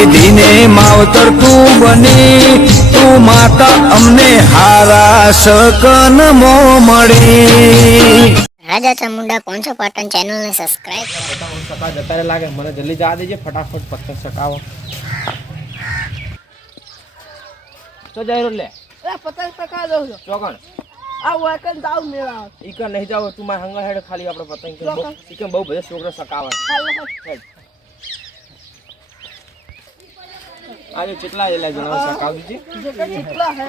નિધિને માવતર તું બની તું માતા અમને હારા સકન મો મળી. રાજા ચામુંડા પોંચો પાટણ ચેનલને સબસ્ક્રાઇબ કરો સકા જતા લાગે મને જલ્દી જવા દેજે ફટાફટ પતંગ સકાવો તો જઈ લે પતંગ સકા દઉં છું. ચોકણ આ વાકન જાવ મેળા ઈ નહીં જાવ તું મારા હંગા હેડ ખાલી આપણે પતંગ કે બહુ બધા છોકરા સકાવે હેડ. આજે કેટલા એલા જણા સકાવ દીધી જે કેટલા હે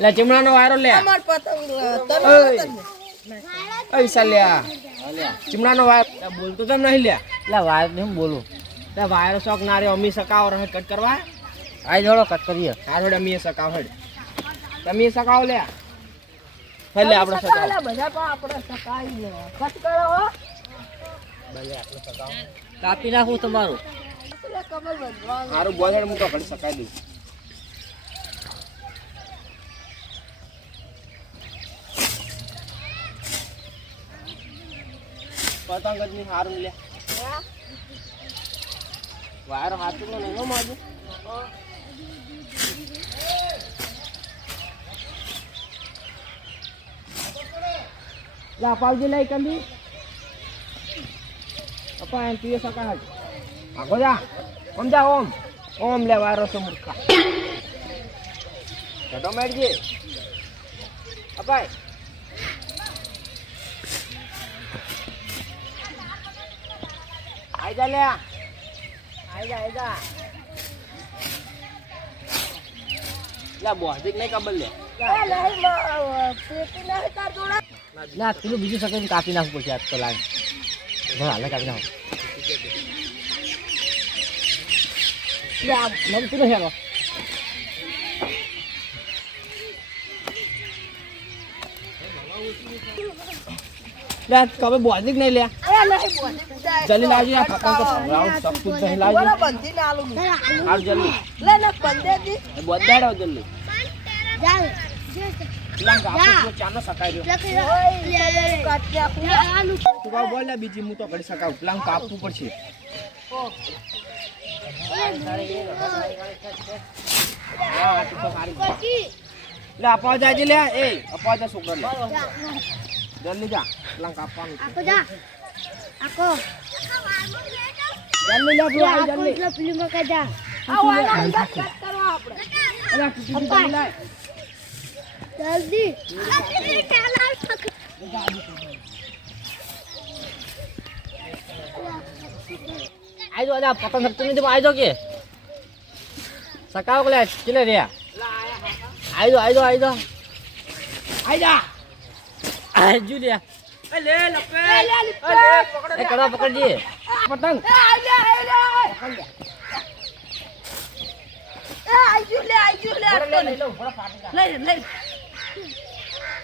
લે ચીમડાનો વાયરો લે. અમાર પતંગ. તમે ઓય. સાલ્યા ચીમડાનો વાયર લે, બોલતો તો નહીં લે. લે વાયર નહીં બોલું? લે વાયરો શોખ ના રે અમી સકાવ રહે કટ કરવા. આઈ જોડો કટ કરીએ. આ જોડે અમી સકાવ હડ. તમે સકાવ લે. હલે આપણે સકાવ બધા પણ આપણે સકાઈ લે કટ કરો હો. કાપી નાખું તમારું. મારું બોધડ હું તો ઘડી શકાય દઉં પતંગ જ નહીં હારું લે. વાયરો હાથું નહીં હો માજુ લા પાવજી લઈ કંદી. અપા એમ પીએ સકા હજ આગો જા ઓમ જા ઓમ ઓમ લે વાયરો છે મૂર્ખા જટો મેળજી અપાય આઈ જા લે આઈ જા આઈ જા લા બોધિક નહીં કબલ લે એ નહીં માં પેટી નહીં તાર જોડે ના પેલું બીજું સકે કાપી નાખવું પડશે આજ તો લાગે હાલે કાપી નાખો લે આ મને પેલું હેરો લે કবে બોધિક નહીં લે જલ્દી લાવજો આ પતંગ તો ભરાવું સખતું જ નહીં લાવજો બોલો બંધી ના આલું હાલ જલ્દી લે ને બંધે દી બોધાડો જલ્દી લાંગ આપો ચાનો સકાઈ રહ્યો કાઢી આપું તું કાવ બોલ લે બીજી, હું તો ઘડી શકાવ લાંગ કાપવું પડશે. લે અપાવ જાજે લે એ અપાવ જા છોકરા લે. જલ્દી જા લાંગ કાપવાનું છે. જલ્દી લે ભાઈ, જલ્દી. આ વાળા અંદર કટ કરવા આપણે અલા, તું તું જલ્દી લાય. આઈ જો આજા પતંગ સકતું નથી આઈ જો કે. સકાવ કલે કિલે રે. આઈ જો આઈ જો આઈ જો આઈ જા આઈ જો લે એ લે લપે. એ લે પકડ એ કડા પકડજી. પતંગ. એ આલે આલે આજુ લે આજુ લે લઈ લઈ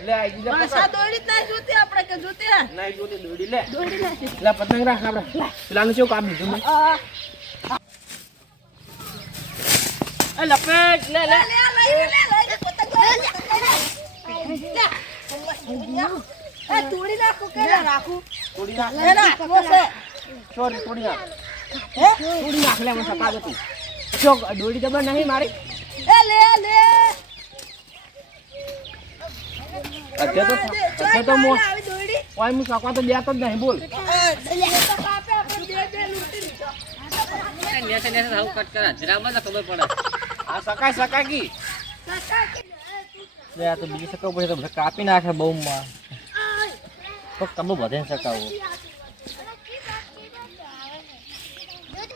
લે આઈ જા ભાષા પકડ. દોડી નહીં જોતી આપણે કે જોતી નહીં જોતી દોડી લે. દોડી નાખી લે પતંગ રાખ આપણે. પેલાનું શું કામ લીધું મેં? લપેટ લે લે. લે લઈ લે લઈ પતંગ લઈ લે એ તોડી નાખું કે રાખું? તોડી નાખ. એ રાખવો છે સોરી તોડી નાખ. હે? તોડી નાખ લે મને સકા જતી દોડી જબર નહીં મારી એ લે લે અત્યારે તો અત્યારે તો મો આવી દોડી ઓય હું સકા તો દેતો જ નહીં બોલ. એ તો કાપે આપણે બે બે લૂંટી લીધો. આ સકાય સકાય કી? લે આ તો બીજી સકાવ પડે તો કાપી નાખે બહુ માં તો તમે બધે સકાવો.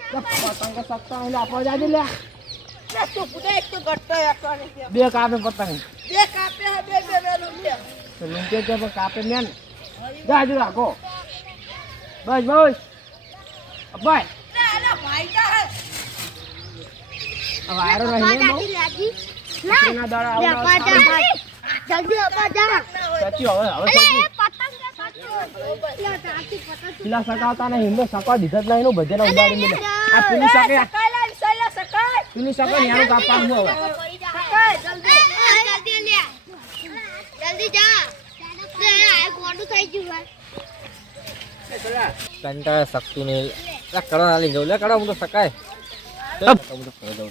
પતંગ સકતા આપવા જાજે લે લે તું પૂછે એક તો ગટ્ટો એક તો નહીં. બે કાપે પતંગ. બે કાપે બે બે બે લૂંટે લૂંટે છે પણ કાપે મેન જાજુ રાખો. બસ બસ. ભાઈ. લે અલા ભાઈ જા હે આ વાયરો નહીં ને ના દાડા આવું જલ્દી અપા સાચી હવે હવે સાચી. પેલા દીધા જ નહીં નું ઉડાડી મેલે આ પેલી સકે સકાય લે સૈલા સકાય. પેલી સકે ને કાપવાનું હવે સકાય જલ્દી જલ્દી જલ્દી જા ગોડું થઈ ગયું કંટાળે શકતું નહીં. કડા ના લઈ જવું લે કડા હું તો શકાય. હું તો કહી દઉં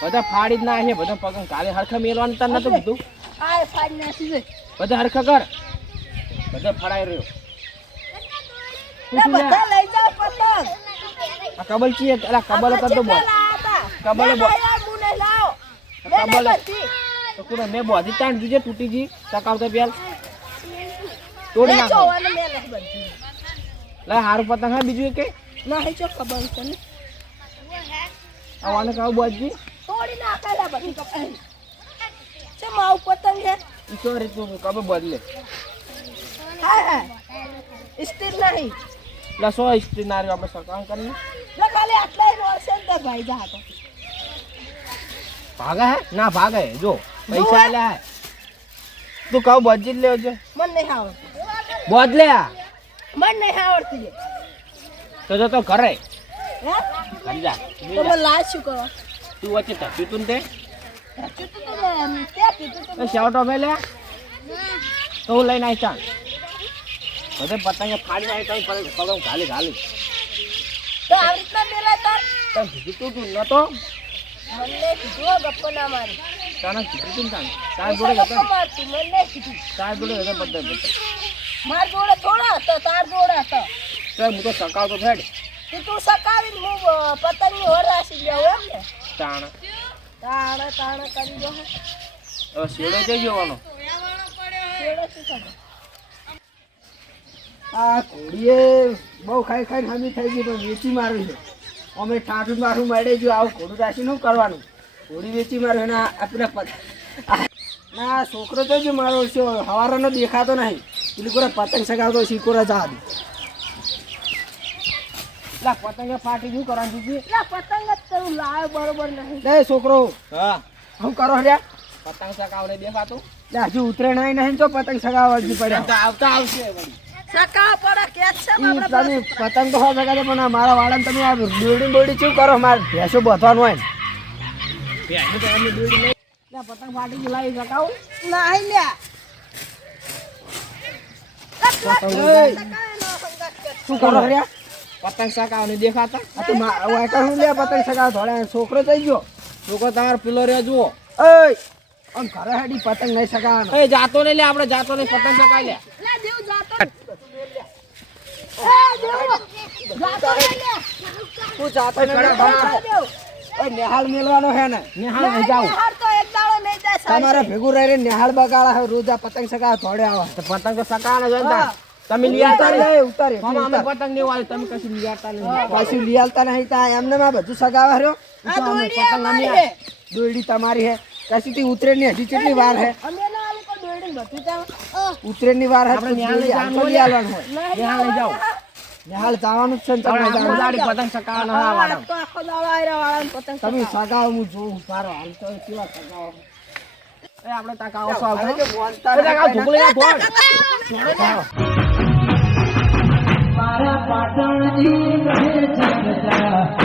બધા ફાડી જ ના છે બધા પગ કાલે હરખા મેલવાનું તને નતું કીધું? બધા હરખા કર. બધા ફડાઈ રહ્યો. કબલ અલા કબલ કર તો બોલ. લે બધી તો કુને મેં બોધી તાણ જુજે તૂટી જી ટકાવતો પેલ તોડી લે નાખો. લે હારું પતંગ હા બીજું કે? ના હે ચો ખબર છે ને. આવાને કાવ બોજી તોડી નાખેલા બધી કપાઈ છે માવ પતંગ હે? ઈ તો તું કબે બદલે હા હા. સ્ટીલ નહીં. લે સો ઇસ્ત્રી નારી આપણે સકામ કરીને જો ખાલી આટલા વર્ષે જ ભાઈ જા તો. ભાગે હે? ના ભાગે જો પૈસા લે તું કહું બજી જ છે મને નહીં આવડતું. બદલે આ. મને નહીં આવડતી લે તો જો તો ઘરે. સમજા ઘરે જા. તો મને લાજ શું કરવા તું વચ્ચે ટપ્યું તું તે? તમે શેવટો મે લે તો હું લઈને આવી ચાલ. બધે પતંગે ફાડી નાખી કઈ પગમ ઘાલી ઘાલી તો આવી રીતના મેલા તાર તું તું નતો? મને કીધું ગપ્પો ના મારી. તને કીધું તું ને તાર જોડે ગપ્પો મને કીધું. તાર જોડે હતો બધે બધે. માર જોડે થોડો હતો તાર જોડે હતો. ચાલ હું તો સકાવતો થેડ તું તું સકાવીને હું અ, પતંગની હોર રાશી જાઉં એમ ને? તાણ. તાણે તાણે કરી દો હવે શેડો જઈ જવાનો? છેડો શું ખબર આ ઘોડીએ બહુ ખાઈ ખાઈને હમી થઈ ગઈ તો વેચી મારવી છે. અમે ઠાઠું મારું મળે જો આવું ઘોડું રાખી શું કરવાનું? ઘોડી વેચી મારું એના આપણે ના છોકરો તો જ મારો છે હવારાનો દેખાતો નહીં. પેલી કોરા પતંગ સગાવતો શીકોરા જા દે. લા પતંગે ફાટી શું કરવાનું પતંગ જ કરું લાવે બરોબર નહીં. લે છોકરો. હા. શું કરો લ્યા પતંગ સકાવડે દેખાતું લે હજુ ઉતરે નહીં નહીં તો પતંગ સગાવવા હજી પડ્યા. આવતા આવશે વળી પડે છે તમે પતંગ તો હો સગાડે પણ મારા વાળાને તમે આ દોડી દોડી શું કરો? મારે ભેંસો બધવાનું હોય ને. પતંગ ફાટી લાવી સકાવું? નહીં લ્યા શું કરો લ્યા પતંગ સકાવને દેખાતા? હું લે પતંગ સગાવ થોડા છોકરો થઈ ગયો. છોકરો તમારો પેલો રે જુઓ. ઓય ઘરે હેડી પતંગ નહીં સગાવવાનો એ જાતો નહીં લે આપણે જાતો નહીં પતંગ સકાઈ લે લે દેવ જાતો એ દેવ જાતો નહીં લે તું જાતો ને નિહાળ મેલવાનો હે ને? નિહાળ નહીં જાવ હાર તો એક દાડો નહીં જાય સાંજે. તમારે ભેગું રહી નિહાળ બગાડા હે રોજ પતંગ સગાવ થોડે આવે. પતંગ તો સકાવાના જ હતા હા. તમે ઉતાર લે ઉતાર અમે પતંગ નહીં વાળી તમે કશું લઈ નહીં. પાછું લઈ નહીં તા એમને માં બધું સગાવા રહ્યો. આ તમારી હે. કશી થી ઉતરે ની હજી કેટલી વાર હે? અમે ના આવી કોઈ દોરડી બધું જાવ. ઉતરે ની વાર હતી જવાનું લઈ જાઓ. નિહાળ જવાનું છે તમે આપણે પતંગ સકાવા પતંગ તમે સગાવ હું જોઉં સારો હાલ તો કેવા સગાવ? એ આપણે તાકા ઓછો આવતો? ઢોકળી ના